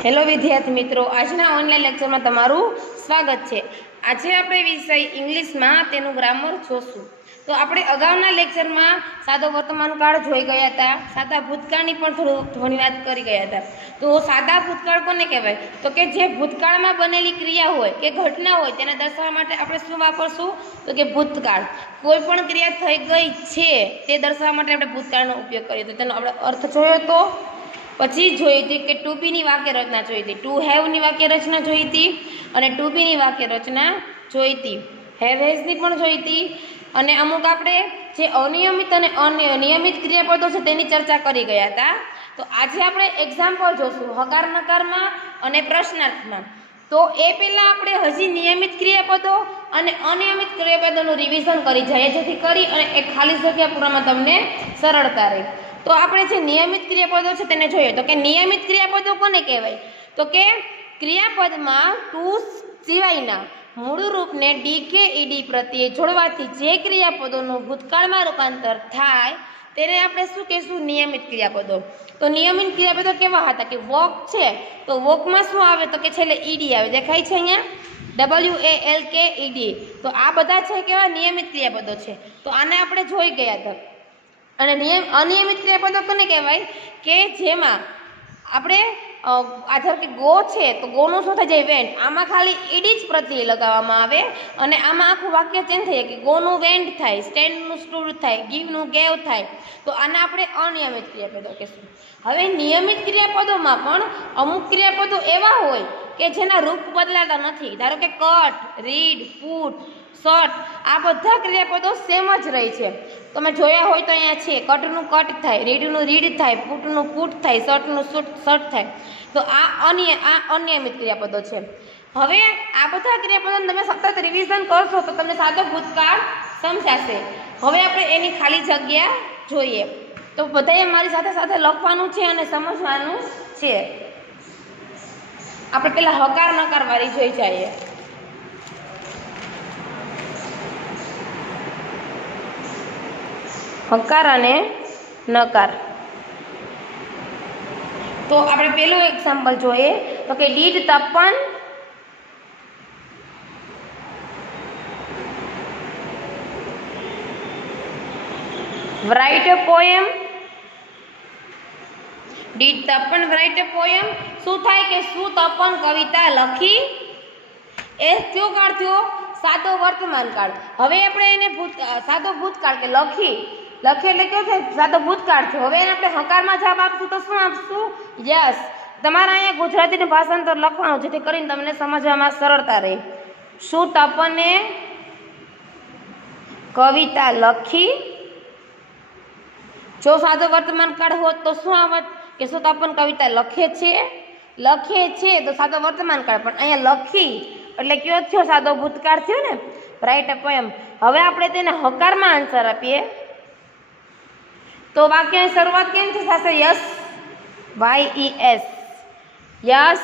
Hello विद्यार्थी मित्रों, आजना online lecture में तमारू स्वागत है। आज आप विषय इंग्लिश में तेनु ग्रामर जोशू। तो आपणे अगाउना लेक्चर में सादो वर्तमान काल जोई गया था, सादा भूतकाळ नी पण थोड़ी बात करी गया था। तो सादा भूतकाळ कोने कहेवाय? तो के जे भूतकाळ में बनेली क्रिया होय के घटना होय तेने दर्शाववा माटे आपणे शुं वापरशुं? तो के भूतकाळ। कोई पण क्रिया थई गई छे ते दर्शाववा माटे आपणे भूतकाळनो उपयोग करीए। तो तेनो आपणे अर्थ जोयो तो पछी जोई थी कि टू बी नी वाक्य रचना जोई थी, टू हैव नी वाक्य रचना जोई थी अने टू बी नी वाक्य रचना जोई थी, हैव हेज नी पण जोई थी अने अमुक आपणे जे अनियमित अने नियमित क्रियापदो छे तेनी चर्चा करी गया था। तो आज आपणे एक्जाम्पल जोशुं हकार नकारमा अने प्रश्नार्थमां। तो ए पहेला आपणे हजी नियमित क्रियापदो अने अनियमित क्रियापदोनुं रिविजन करी जाए, जेथी करी अने एक खाली जग्या पूरवामां तमने सरळता रहे। तो आपणे जे नियमित क्रियापदो छे तेने जोईए। तो के नियमित क्रियापदो कोने कहेवाय? तो के क्रियापदमां टू सिवायना मूळ रूपने डी के ईडी प्रत्यय जोड़वाथी जे क्रियापदोनुं भूतकाळमां रूपांतर थाय तेने आपणे शुं कहेशुं? नियमित क्रियापदो। तो नियमित क्रियापदो केवा हता? के वॉक छे तो वॉकमां शुं आवे? तो के छेल्ले ईडी आवे, देखाय छे अहींया WALK-ED। तो आ बधा छे केवा नियमित क्रियापदो छे। तो आने आपणे जोई गया था। અને અનિયમિત ક્રિયાપદો કોને કહેવાય? કે જેમાં આપણે આધાર કે ગો છે તો ગોનું શું થઈ જાય? વેન્ટ। આમાં ખાલી ઈડી જ પ્રત્યય લગાવવામાં આવે અને આમાં આખું વાક્ય ચેન્જ થઈ જાય કે ગોનું વેન્ટ થાય, સ્ટેન્ડનું સ્ટૂડ થાય, ગીવનું ગેવ થાય। તો આને આપણે અનિયમિત ક્રિયાપદો કહેશું। હવે નિયમિત ક્રિયાપદોમાં પણ અમુક ક્રિયાપદો એવા હોય કે જેના રૂપ બદલાતા નથી। ધારો કે કટ, રીડ, પુટ, શર્ટ, આ બધા ક્રિયાપદો સેમ જ રહે છે। તમે જોયા હોય તો અહીંયા છે કટનું કટ થાય, રીડનું રીડ થાય, પુટનું પુટ થાય, શર્ટનું શર્ટ થાય। તો આ અનિયમિત ક્રિયાપદો છે। હવે આ બધા ક્રિયાપદોને તમે સતત રિવિઝન કરશો તો તમને સાદો ભૂતકાળ સમજાશે। હવે આપણે એની ખાલી જગ્યા જોઈએ। તો બધાએ મારી સાથે સાથે લખવાનું છે અને સમજવાનું છે। આપણે પેલા હકાર નકાર વાળી જોઈ જઈએ। हकार अने नकार। तो आपणे पहेलुं एक्जाम्पल जोईए तो के did Tapan write a poem? Did Tapan write a poem? शुं थाय के शुं तपन कविता लखी? ए क्यो काळ थयो? सादो वर्तमान काळ। हवे आपणे एने सादो भूतकाळ के लखी એટલે કેવું છે? સાદો ભૂતકાળ છે। હવે એને આપણે હકારમાં જવાબ આપશું તો શું આપશું? યસ। તમારે અહીંયા ગુજરાતીનું ભાષાંતર લખવાનું જેથી કરીને તમને સમજવામાં સરળતા રહે। શું તપને કવિતા લખી? જો સાદો વર્તમાન કાળ હોત તો શું આવત? કે શું તપન કવિતા લખે છે તો સાદો વર્તમાન કાળ, પણ અહીંયા લખી એટલે કયો થયો? સાદો ભૂતકાળ થયો ને, રાઈટ અ પોએમ। હવે આપણે તેને હકારમાં આન્સર આપીએ तो वाक्य की शुरुआत केम थशे? Yes, YES, yes.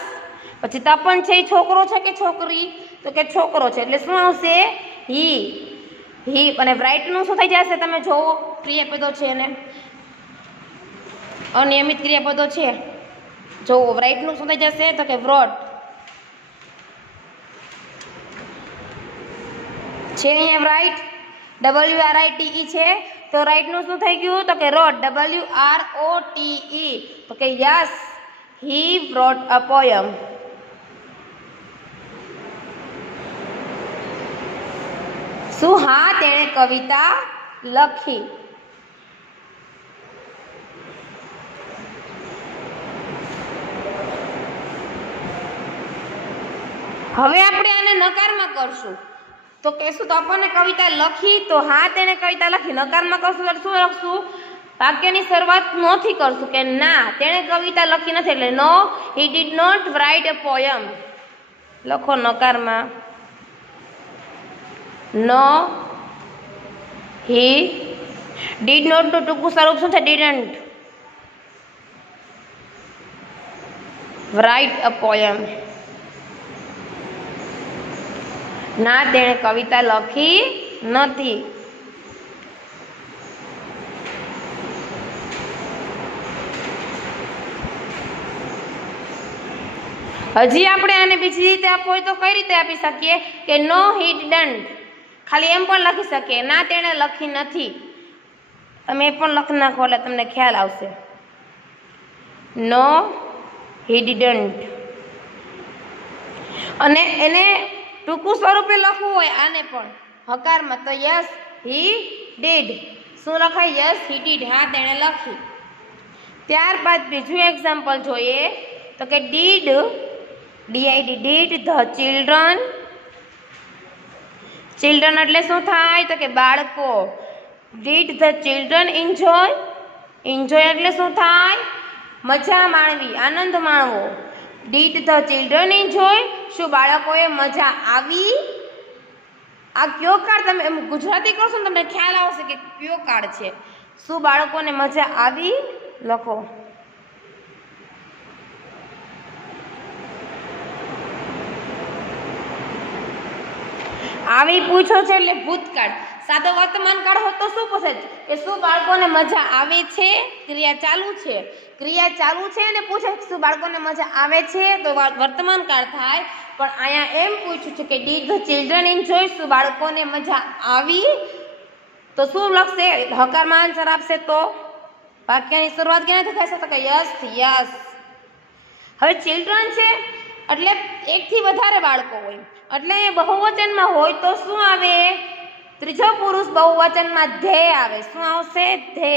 पछी तपन छे छोकरो छे के छोकरी? तो के छोकरो छे એટલે શું આવશે? ही અને રાઈટ નું શું થઈ જશે? તમે જોવો ક્રિયાપદો છે ને અનિયમિત ક્રિયાપદો છે, જોવો રાઈટ નું શું થઈ જશે? તો કે wrote છે અહીંયા રાઈટ WRITE છે तो राइट નું શું થઈ ગયું? તો કે wrote WROTE। તો કે yes, he wrote a poem। શું? હા, તેણે કવિતા લખી। હવે આપણે આને નકારમાં કરશું तो कहेशुं तपने कविता लखी? तो हाँ, तेने कविता लखी। नकारमा करशुं तो शुं लखशुं? वाक्यनी शरूआत नथी करशुं के ना तेणे कविता लखी नथी એટલે no, he did not write a poem. लखो नकारमा नो, ही डिड नॉट નું ટૂંકું સ્વરૂપ શું છે? Didn't write a poem. ना, तेणे कविता लखी नथी। હજી આપણે આને બીજી રીતે આપવું હોય તો કઈ રીતે આપી શકીએ કે નો હી ડિડન્ટ, ખાલી એમ પણ લખી શકીએ ના તેણે લખી નથી. તમે એ પણ લખી નાખો એટલે તમને ખ્યાલ આવશે. નો હી ડિડન્ટ. અને એને ટૂંકું સ્વરૂપે લખવું હોય આને પણ હકારમાં તો યસ હી ડીડ. શું લખાય? યસ હી ડીડ, હા તેણે લખી. ત્યારબાદ બીજું એક્ઝામ્પલ જોઈએ તો કે did did the children. Children એટલે શું થાય તો કે બાળકો. Did the children enjoy. Enjoy એટલે શું થાય? મજા માણવી, આનંદ માણવો. ડીડ ધ ચિલ્ડ્રન એન્જોય, શું બાળકોએ મજા આવી? આ કયો કાળ, તમે ગુજરાતી કરશો ને તમને ખ્યાલ આવશે કે કયો કાળ છે. શું બાળકોને મજા આવી? લખો. આવી પૂછો છે એટલે ભૂતકાળ. સાદો વર્તમાન કાળ હોત તો શું પૂછે કે શું બાળકોને મજા આવે છે? ક્રિયા ચાલુ છે, ક્રિયા ચાલુ છે અને પૂછે શું બાળકોને મજા આવે છે તો વર્તમાન કાળ થાય. પણ અહીંયા એમ પૂછ્યું છે કે ડીડ ધ ચિલ્ડ્રન એન્જોય, શું બાળકોને મજા આવી? તો શું લખશે? હકારમાં આન્સર આપશે તો વાક્યની શરૂઆત ક્યાંથી થશે તો કે યસ યસ. હવે ચિલ્ડ્રન છે એટલે એકથી વધારે બાળકો હોય એટલે એ બહુવચનમાં હોય તો શું આવે? ત્રીજો પુરુષ બહુવચનમાં ધે આવે. શું આવશે? They.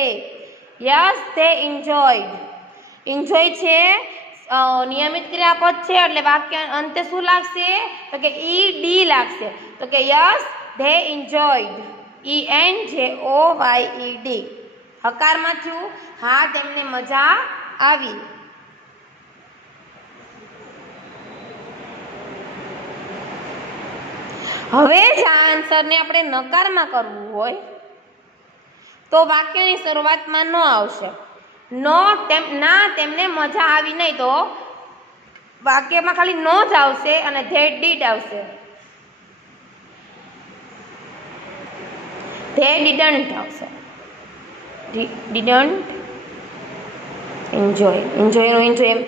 Yes they enjoyed. Enjoy છે નિયમિત ક્રિયાપદ છે એટલે વાક્ય અંતે શું લાગશે તો કે ઈ ડી લાગશે. તો કે યસ ધે એન્જોયડ. ENJOYED. હકારમાં થયું હા તેમને મજા આવી. હવે જ આ આન્સરને આપણે નકારમાં કરવું હોય તો વાક્યની શરૂઆતમાં નો આવશે. ના તેમને મજા આવી નહીં તો વાક્યમાં ખાલી નો જ આવશે અને ધે ડીડ આવશે. ધે ડિડન્ટ આવશે. Didn't enjoy. એન્જોયનો એન્જોય એમ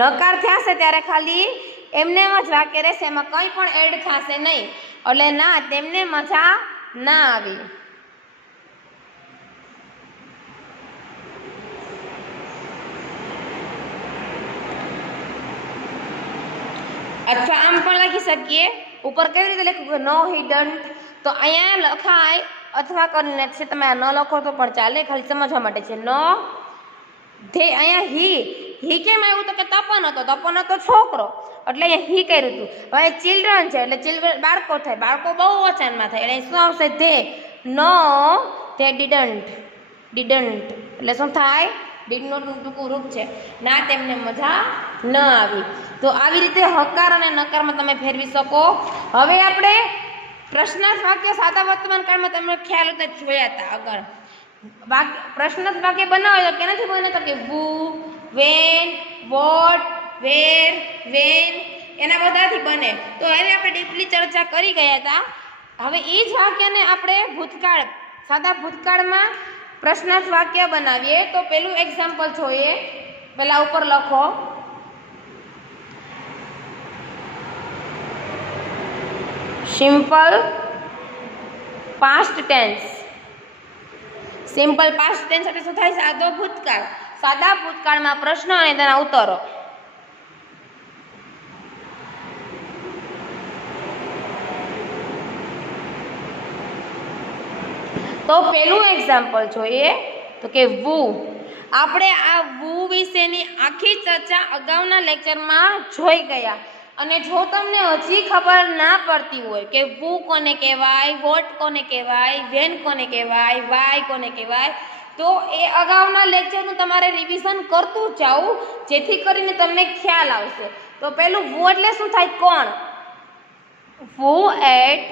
નકાર થશે ત્યારે ખાલી એમને જ વાક્ય રહેશે, એમાં કંઈ પણ એડ થશે નહીં. એટલે ના તેમને મજા ના આવી. અથવા આમ પણ લખી શકીએ. ઉપર કેવી રીતે લખ્યું નો હી ડન્ટ, તો અહીંયા લખાય અથવા કરીને છે. તમે આ ન લખો તો પણ ચાલે, ખાલી સમજવા માટે છે. No they. અહીંયા હી કેમ આવ્યું તો કે તપન હતો છોકરો એટલે અહીંયા હી કર્યું હતું. હવે ચિલ્ડ્રન છે એટલે ચિલ્ડ્રન બાળકો થાય, બાળકો બહુ વચનમાં થાય એટલે શું આવશે? ધે. No they didn't. એટલે શું થાય? ડીડનું ટૂંકું રૂપ છે. ના તેમને મજા ન આવી. તો આવી રીતે હકાર અને નકારમાં તમે ફેરવી શકો. હવે આપણે પ્રશ્નાર્થ વાક્ય સાદા વર્તમાન કાળમાં તમને ખ્યાલ હતા જોયા હતા આગળ. પ્રશ્નાર્થ વાક્ય બનાવે તો કેનાથી બને તો કે વુ, વેન, વોટ, વેર, વેન એના બધાથી બને. તો હવે આપણે ડીપલી ચર્ચા કરી ગયા હતા. હવે એ જ વાક્યને આપણે ભૂતકાળ સાદા ભૂતકાળમાં પ્રશ્નાર્થ વાક્ય બનાવીએ તો પેલું એક્ઝામ્પલ જોઈએ. પેલા ઉપર લખો simple past tense. Simple past tense એટલે શું થાય? સાદો ભૂતકાળ. સાદા ભૂતકાળમાં પ્રશ્ન અને તેના ઉત્તરો. તો પેલું એક્ઝામ્પલ જોઈએ તો કે વુ. આપણે આ વુ વિશેની આખી ચર્ચા અગાઉના લેક્ચરમાં જોઈ ગયા. અને જો તમને હજી ખબર ના પડતી હોય કે વુ કોને કહેવાય, વોટ કોને કહેવાય, વેન કોને કહેવાય, વાય કોને કહેવાય, તો એ અગાઉના લેક્ચરનું તમારે રિવિઝન કરતું જાવું જેથી કરીને તમને ખ્યાલ આવશે. તો પેલું વુ એટલે શું થાય? કોણ? વુ એટ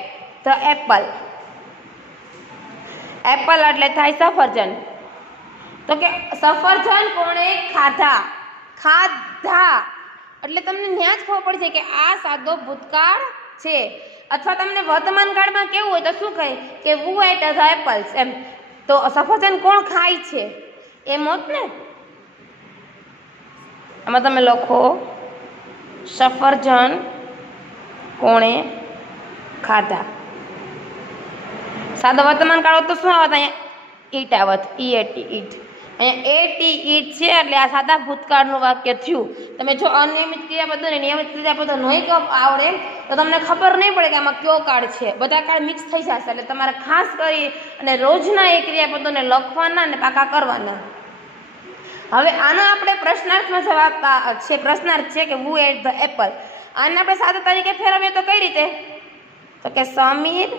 ધ એપલ. એપલ એટલે થાય સફરજન. તો કે સફરજન કોણે ખાધા? ખાધા એટલે તમને ત્યાં જ ખબર પડશે કે આ સાદો ભૂતકાળ છે. અથવા તમને વર્તમાન કાળમાં કેવું હોય તો શું કહે કે વુ એટ ધ એપલ્સ એમ. તો સફરજન કોણ ખાય છે એમ હોત ને. આમાં તમે લખો સફરજન કોણે ખાધા? સાદો વર્તમાન કાળ હોત તો શું આવત? અહીંયા ઈટ આવત. ઈટ. અહીંયા ઈટ છે એટલે આ સાદા ભૂતકાળનું વાક્ય થયું. તમે જો અનિયમિત ક્રિયાપદો ને નિયમિત ક્રિયાપદો નહીં આવડે તો તમને ખબર નહીં પડે કે આમાં કયો કાળ છે. બધા કાળ મિક્સ થઈ જશે. એટલે તમારે ખાસ કરી અને રોજના એ ક્રિયાપદોને લખવાના અને પાકા કરવાના. હવે આનો આપણે પ્રશ્નાર્થમાં જવાબ છે. પ્રશ્નાર્થ છે કે who ate the apple. આને આપણે સાદા તરીકે ફેરવીએ તો કઈ રીતે? તો કે સમીર,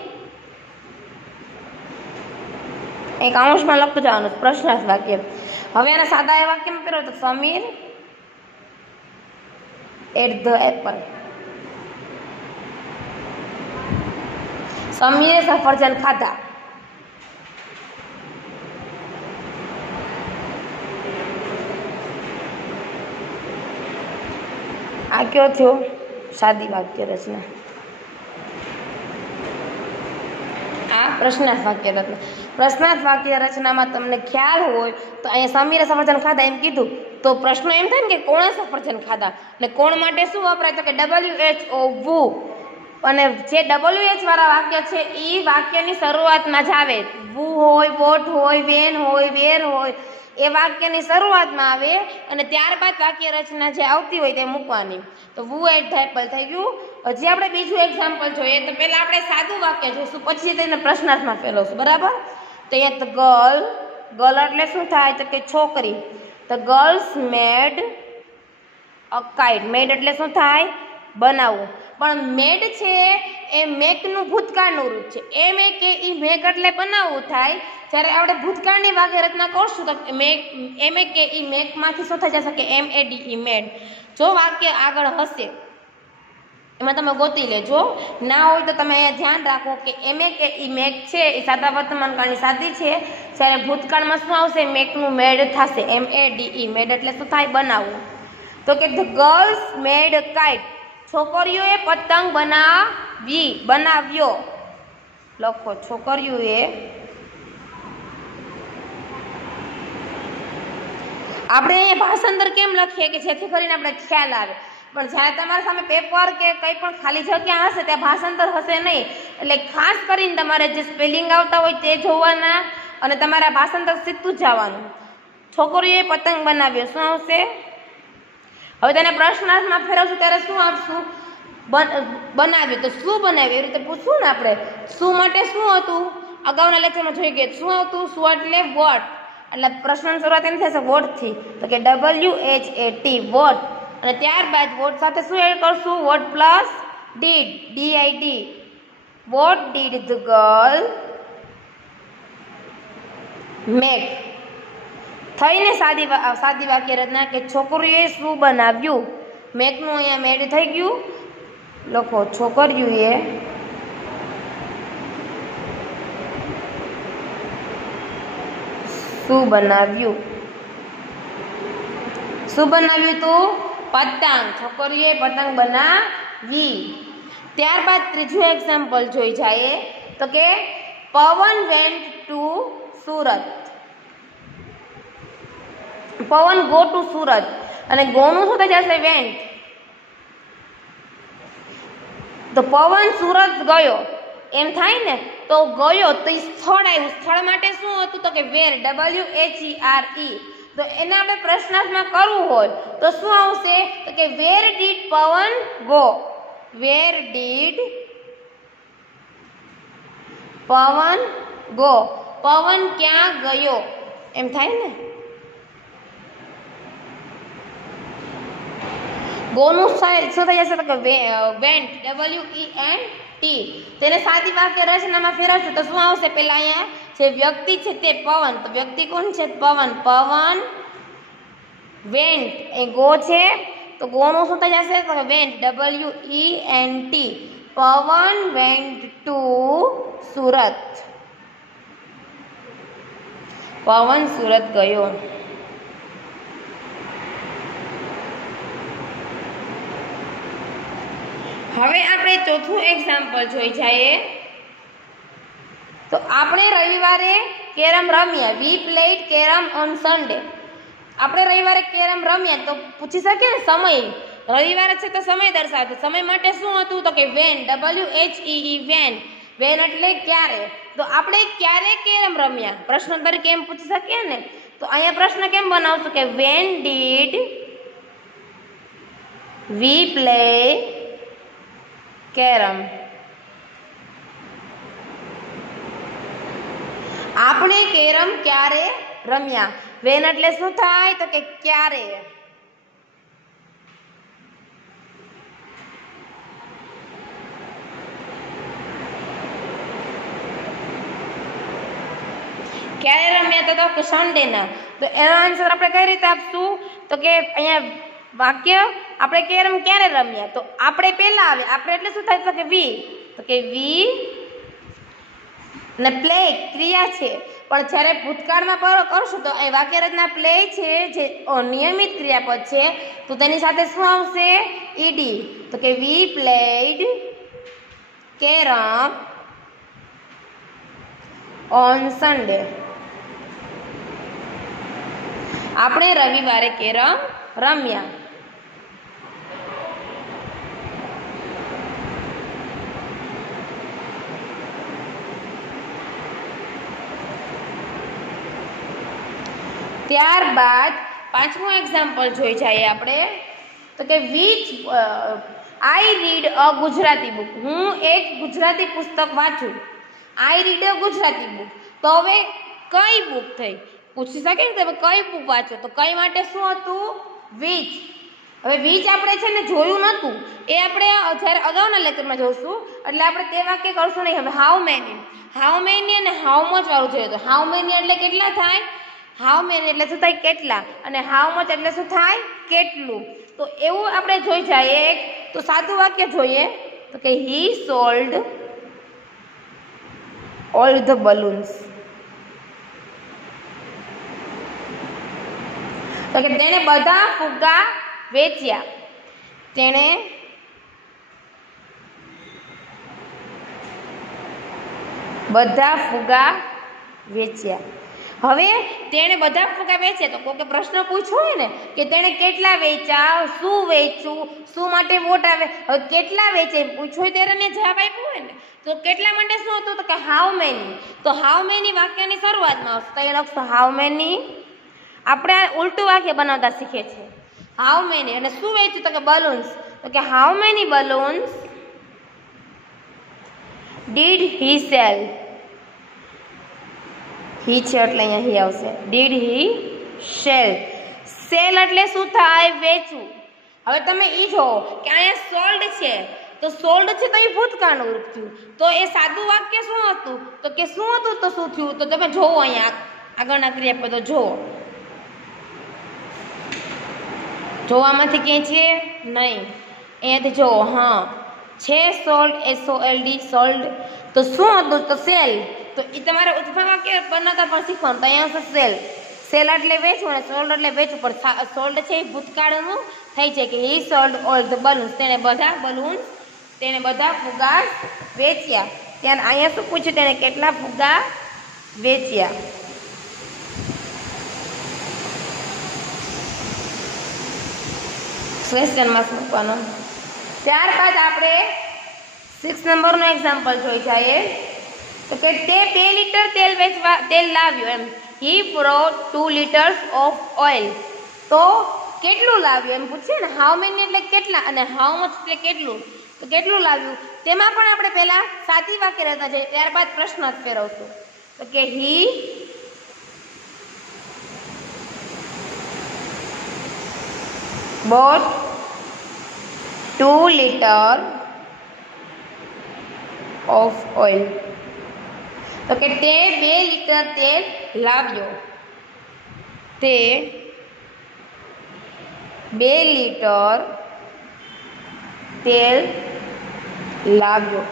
એક અંશમાં લખતું જવાનું પ્રશ્નાર્થ વાક્ય. હવે આના સાદા વાક્યમાં ફેરવો તો સમીર ate the apple. સમીરે સફરજન ખાધા. આ કયો થયો? સાદી વાક્ય રચના. આ પ્રશ્નાર્થ વાક્ય રચના. પ્રશ્નાર્થ વાક્ય રચનામાં તમને ખ્યાલ હોય તો અહીંયા સમીરે સફરજન ખાધા એમ કીધું તો પ્રશ્ન એમ થાય ને કે કોણે સફરજન ખાધા અને કોણ માટે શું વપરાય? તો કે WHO વુ. અને જે WH વાળા વાક્ય છે એ વાક્યની શરૂઆતમાં જ આવે. વુ હોય, વોટ હોય, વેન હોય, વેર હોય, એ વાક્યની શરૂઆતમાં આવે અને ત્યારબાદ વાક્ય રચના જે આવતી હોય તે મૂકવાની. તો who ate the apple થઈ ગયું. હજી આપણે બીજું એક્ઝામ્પલ જોઈએ તો પહેલા આપણે સાદું વાક્ય જોઈશું, પછી તેને પ્રશ્નાર્થમાં ફેરવશું. બરાબર? તો અહીંયા ધ ગર્લ એટલે શું થાય? તો કે છોકરી. The girls made a kite. Made એટલે શું થાય? બનાવવું. પણ મેડ છે એ મેકનું ભૂતકાળનું રૂપ છે. મેક એટલે બનાવવું થાય. જ્યારે આપણે ભૂતકાળની વાક્ય રચના કરશું તો મેકમાંથી શું થઈ જશે? કે MADE મેડ. જો વાક્ય આગળ હશે એમાં તમે ગોતી લેજો. ના હોય તો તમે અહીંયા ધ્યાન રાખો કે મેક છે એ સાદા વર્તમાન કાળની સાદી છે. જ્યારે ભૂતકાળમાં શું આવશે? મેકનું મેડ થશે. MADE મેડ એટલે શું થાય? બનાવવું. તો કે ધ ગર્લ્સ મેડ કાઇટ. છોકરીઓએ પતંગ બનાવ્યો. લખો છોકરીઓએ. આપણે અહીંયા ભાષાંતર કેમ લખીએ કે જેથી કરીને આપણે ખ્યાલ આવે. પણ જ્યારે તમારા સામે પેપર કે કંઈ પણ ખાલી જગ્યા હશે ત્યાં ભાષાંતર હશે નહીં. એટલે ખાસ કરીને તમારે જે સ્પેલિંગ આવતા હોય તે જોવાના અને તમારા ભાષાંતર સીધું જ જવાનું. છોકરીઓએ પતંગ બનાવ્યો. શું આવશે? હવે તેને પ્રશ્નાર્થમાં ફેરવશું ત્યારે શું આપશું? બનાવ્યું. તો શું બનાવ્યું એ રીતે પૂછવું ને આપણે. શું માટે શું હતું? અગાઉના લેક્ચરમાં જોઈ ગયા. શું હતું? શું એટલે વોટ. એટલે પ્રશ્નની શરૂઆત એમ થશે વોટથી. તો કે WHAT વોટ. અને ત્યારબાદ વોટ સાથે શું એડ કરશું? What plus DID. What did the girl make. થઈને સાદી વાક્ય રચના કે છોકરીઓએ શું બનાવ્યું? મેકનું અહીંયા મેડ થઈ ગયું. લખો છોકરીઓએ શું બનાવ્યું? શું બનાવ્યું? તો પતંગ. છોકરીઓએ પતંગ બનાવી. ત્યારબાદ ત્રીજું એક્ઝામ્પલ જોઈ જાય તો કે પવન વેન્ટ ટુ સુરત. પવન ગો ટુ સુરત અને ગોનું શું થઈ જશે? વેન્ટ. તો પવન સુરત ગયો એમ થાય ને. તો ગયો તો સ્થળ આવ્યું. સ્થળ માટે શું હતું? તો કે વેર. WHERE. તો એને આપણે પ્રશ્નાર્થમાં કરવું હોય તો શું આવશે? તો કે વેર ડીડ પવન ગો. વેર ડીડ પવન ગો. પવન ક્યાં ગયો એમ થાય ને. ગોનું શું થઈ જશે? તો કે વેન્ટ. WENT. તેને સાદી વાક્ય રચનામાં ફેરવશું તો શું આવશે? પેલા અહીંયા જે વ્યક્તિ છે તે પવન. તો વ્યક્તિ કોણ છે? પવન. પવન વેન્ટ એ ગો છે તો ગોનું શું થઈ જશે? તો વેન્ટ. WENT. પવન વેન્ટ ટુ સુરત. પવન સુરત ગયો. હવે આપણે ચોથું એક્ઝામ્પલ જોઈ જઈએ તો આપણે રવિવારે કેરમ રમ્યા. વી પ્લેડ કેરમ ઓન સન્ડે. આપણે રવિવારે કેરમ રમ્યા તો પૂછી શકીએ ને સમય રવિવાર છે તો સમય દર્શાવતો, સમય માટે શું હતું તો કે વેન, WHEE વેન, વેન એટલે ક્યારે. તો આપણે ક્યારે કેરમ રમ્યા પ્રશ્ન તરીકે એમ પૂછી શકીએ ને. તો અહીંયા પ્રશ્ન કેમ બનાવશું કે when did we play carrom. આપણે કેરમ ક્યારે રમ્યા. વેન એટલે શું થાય તો કે ક્યારે. ક્યારે રમ્યા તો સન્ડે ના. તો એનો આન્સર આપણે કઈ રીતે આપશું તો કે અહીંયા વાક્ય આપણે કેરમ ક્યારે રમ્યા. તો આપણે પહેલા આવે, આપણે એટલે શું થાય તો કે વી, તો કે વી ને પ્લે ક્રિયા છે, પણ જ્યારે ભૂતકાળમાં કરશું તો એ વાક્ય રચના પ્લે છે જે નિયમિત ક્રિયાપદ છે, તો તેની સાથે શું આવશે ઈડી. તો કે વી પ્લેડ કેરમ ઓન સન્ડે. આપણે રવિવારે કેરમ રમ્યા. ત્યારબાદ પાંચમું એક્ઝામ્પલ જોઈ જઈએ આપણે. તો કે which I read a Gujarati book. હું એક ગુજરાતી પુસ્તક વાંચું. આઈ રીડ અ ગુજરાતી બુક. તો હવે કઈ બુક થઈ પૂછી શકે ને તમે કઈ બુક વાંચો. તો કઈ માટે શું હતું વિચ. હવે વિચ આપણે છે ને જોયું નહોતું, એ આપણે જ્યારે અગાઉના લેક્ચરમાં જોઈશું એટલે આપણે તે વાક્ય કરશું નહીં. હવે હાઉ મેની, હાઉ મેની અને હાઉ મચ વાળું જોઈએ. તો હાઉ મેની એટલે કેટલા થાય, હાઉ મેની એટલે શું થાય કેટલા, અને હાઉ મચ એટલે શું થાય કેટલું. તો એવું આપણે જોઈ જઈએ. તો સાદું વાક્ય જોઈએ તો કે હી સોલ્ડ ઓલ ધ બલૂન્સ. તો કે તેણે બધા ફુગ્ગા વેચ્યા. તેણે બધા ફુગ્ગા વેચ્યા. હવે તેણે બધા ફુગ્ગા વેચ્યા તો કોઈ પ્રશ્ન પૂછ્યો હોય ને કે તેણે કેટલા વેચ્યા, શું વેચ્યું, શું માટે વોટ આવે. હવે કેટલા વેચે પૂછ્યું હોય ત્યારે જવાબ આપ્યો હોય ને તો કેટલા માટે શું હતું તો કે હાઉ મેની. તો હાઉ મેની વાક્યની શરૂઆતમાં આવશે તો એ લખશું હાઉ મેની. આપણે ઉલટું વાક્ય બનાવતા શીખે છે. હાઉ મેની અને શું વેચ્યું તો કે બલૂન્સ. તો કે how many balloons did he sell. He છે એટલે અહીંયા હી આવશે. Did he cell. સેલ એટલે શું થાય વેચવું. હવે તમે એ જોવો કે અહીંયા સોલ્ડ છે તો સોલ્ડ છે તો એ ભૂતકાળનું રૂપ થયું. તો એ સાદું વાક્ય શું હતું તો કે શું હતું તો શું થયું. તો તમે જોવો અહીંયા આગળના ક્રિયાપદો જોવો. જોવામાંથી ક્યાંય છે નહીં, અહીંયાથી જોવો. હા છે સોલ્ડ, SOLD સોલ્ડ. તો શું હતું તો સેલ. તો એ તમારે ઉત્પન્ન વાક્ય બનાવતા પણ શીખવાનું. તો અહીંયા છે સેલ. સેલ એટલે વેચવું અને સોલ્ડ એટલે વેચવું. પણ સોલ્ડ છે એ ભૂતકાળનું થઈ છે કે હી સોલ્ડ ઓલ ધ બલૂન્સ. તેણે બધા ફુગ્ગા વેચ્યા. ત્યારે અહીંયા શું પૂછ્યું તેને કેટલા ફુગ્ગા વેચ્યા. ક્વેશ્ચન માર્ક મૂકવાનો. ત્યારબાદ આપણે 6 નંબરનો એક્ઝામ્પલ જોઈ જઈએ. તો કે તે 2 લીટર તેલ લાવ્યો. એમ he brought 2 liters of oil. તો કેટલું લાવ્યું એમ પૂછીએ ને. હાઉ મેની એટલે કેટલા અને હાઉ મચ એટલે કેટલું. તો કેટલું લાવ્યું તેમાં પણ આપણે પહેલા સાદી વાક્ય રચના છે, ત્યારબાદ પ્રશ્ન જ ફેરવશું. તો કે હી bought 2 liters of oil. તો કે તે 2 લીટર તેલ લાવ્યો. તે 2 લીટર તેલ લાવ્યો.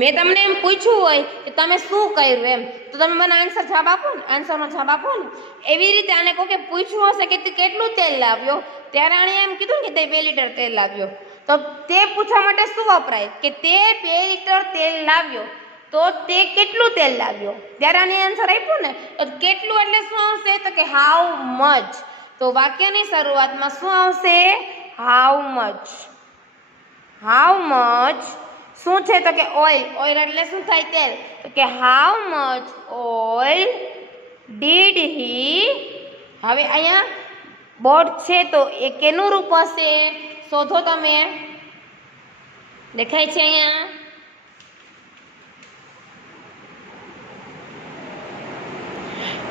મેં તમને એમ પૂછ્યું હોય કે તમે શું કર્યું એમ તો તમે મને આન્સર જવાબ આપો ને, આન્સરનો જવાબ આપો ને. એવી રીતે આને કોઈ પૂછ્યું હશે કે તે કેટલું તેલ લાવ્યો ત્યારે આણે એમ કીધું કે તે 2 લીટર તેલ લાવ્યો. તો તે પૂછવા માટે શું વપરાય કે તે 2 લીટર તેલ લાવ્યો. તો તે કેટલું તેલ લાવ્યો ત્યારે આને આન્સર આપ્યો ને. તો કેટલું એટલે શું આવશે તો કે હાઉ મચ. તો વાક્યની શરૂઆતમાં શું આવશે હાઉ મચ શું છે તો કે ઓઇલ. ઓઇલ એટલે શું થાય? તેલ. તો કે how much oil did he. હવે અહીંયા બોટ છે તો એ કેનું રૂપ હશે? શોધો તમે. દેખાય છે અહીંયા?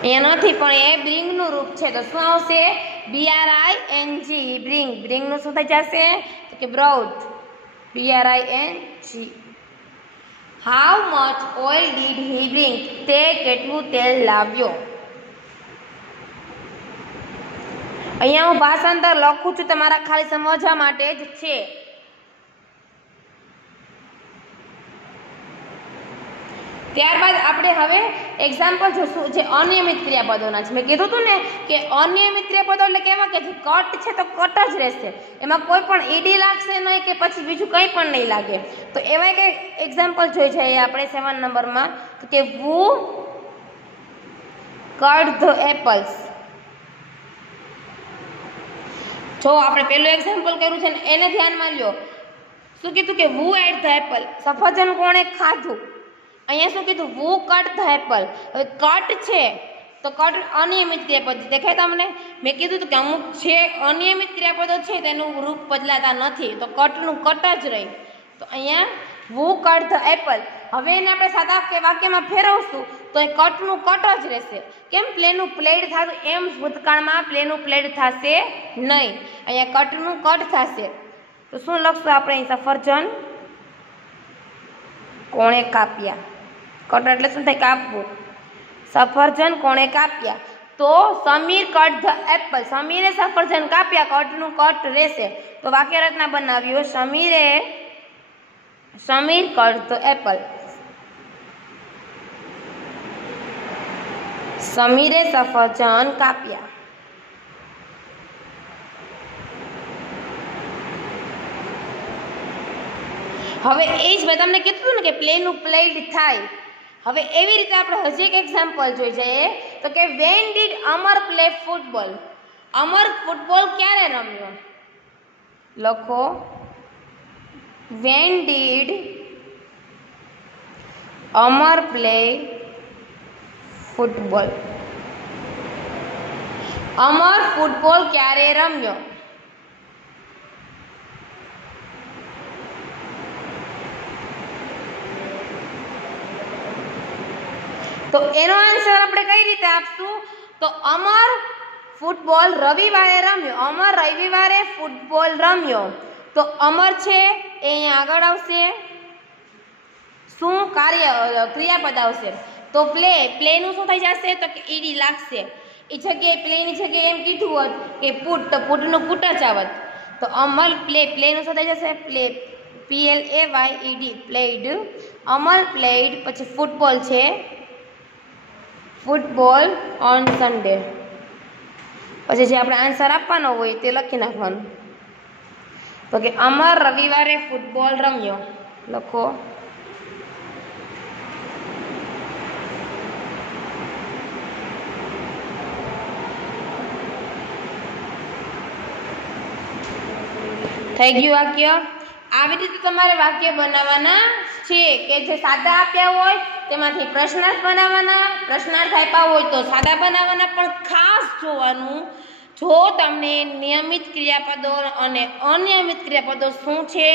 એ નથી પણ એ બ્રિંગ નું રૂપ છે. તો શું આવશે? BRING. બ્રિંગ. બ્રિંગ નું શું થઈ જશે? તો કે બ્રાઉટ. BRING. How much oil did he bring. તે કેટલું તેલ લાવ્યો? અહીંયા હું ભાષાંતર લખું છું તમારા ખાલી સમજવા માટે જ છે. ત્યારબાદ આપણે હવે એક્ઝામ્પલ જોશું જે અનિયમિત ક્રિયાપદોના છે. મેં કીધું હતું ને કે અનિયમિત ક્રિયાપદો એટલે કેવા કે કટ છે તો કટ જ રહેશે, એમાં કોઈ પણ ઈડી લાગશે નહીં કે પછી બીજું કંઈ પણ નહીં લાગે. તો એવા કંઈ એક્ઝામ્પલ જોઈ જઈએ આપણે 7 નંબરમાં. તો કે વુ કટ ધ એપલ્સ. જો આપણે પેલું એક્ઝામ્પલ કર્યું છે ને એને ધ્યાનમાં લ્યો. શું કીધું કે વુ એટ ધ એપલ. સફરજન કોણે ખાધું? અહીંયા શું કીધું? વુ કટ ધ એપલ. હવે કટ છે તો કટ અનિયમિત ક્રિયાપદ દેખાય તમને? મેં કીધું કે અમુક છે અનિયમિત ક્રિયાપદો છે તેનું રૂપ બદલાતા નથી, તો કટનું કટ જ રહી. તો અહીંયા વુ કટ ધ એપલ. હવે એને આપણે સાદા વાક્યમાં ફેરવશું તો એ કટનું કટ જ રહેશે. કેમ? પ્લેનું પ્લેડ થતું એમ ભૂતકાળમાં પ્લેનું પ્લેડ થશે નહીં, અહીંયા કટનું કટ થશે. તો શું લખશું આપણે અહીં? સફરજન કોણે કાપ્યા. કટ એટલે શું થાય? કાપવું. સફરજન કોણે કાપ્યા? તો સમીર કટ ધ એપલ. સમીરે સફરજન કાપ્યા, કટનું કટ રહેશે. તો વાક્ય રચના બનાવ્યો સમીર કટ ધ એપલ. સમીરે સફરજન કાપ્યા. હવે એ જ મેં તમને કીધું ને કે પ્લેનું પ્લેડ થાય. હવે એવી રીતે આપણે હજી એક એક્ઝામ્પલ જોઈ જઈએ. તો કે when did Amar play football. Amar football ક્યારે રમ્યો? લખો when did Amar play football. Amar football ક્યારે રમ્યો? તો એનો આન્સર આપણે કઈ રીતે આપશું? તો અમર ફૂટબોલ રવિવારે રમ્યો. અમર રવિવારે ફૂટબોલ રમ્યો. તો અમર છે એ અહીંયા આગળ આવશે. શું ક્રિયાપદ આવશે? તો પ્લેનું શું થઈ જશે? તો કે ઈડી લાગશે. એ જગ્યાએ પ્લેની જગ્યાએ એમ કીધું હોત કે પુટ, તો પુટનું પુટ જ આવત. તો અમર પ્લેનું શું થઈ જશે? Play. PLAYED played. Amar played. પછી ફૂટબોલ છે ફૂટબોલ ઓન સન્ડે. પછી જે આપણે આન્સર આપવાનો હોય તે લખી નાખવાનું. તો કે અમર રવિવારે ફૂટબોલ રમ્યો. લખો થઈ ગયું વાક્ય. આવી રીતે તમારે વાક્ય બનાવવાના છે કે જે સાદા આપ્યા હોય તેમાંથી પ્રશ્નાર્થ બનાવવાના, પ્રશ્નાર્થ આપ્યા હોય તો સાદા બનાવવાના. પણ ખાસ જોવાનું, જો તમને નિયમિત ક્રિયાપદો અને અનિયમિત ક્રિયાપદો શું છે,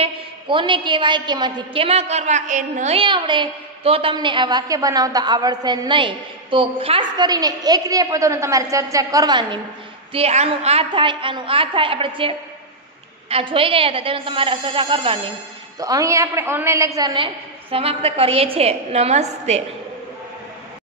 કોને કહેવાય, કેમાંથી કેમાં કરવા એ નહીં આવડે તો તમને આ વાક્ય બનાવતા આવડશે નહીં. તો ખાસ કરીને એ ક્રિયાપદોને તમારે ચર્ચા કરવાની. તે આનું આ થાય, આનું આ થાય, આપણે આ જોઈ ગયા હતા તેનું તમારે ચર્ચા કરવાની. તો અહીં આપણે ઓનલાઈન લેક્ચરને સમાપ્ત કરીએ છીએ. નમસ્તે.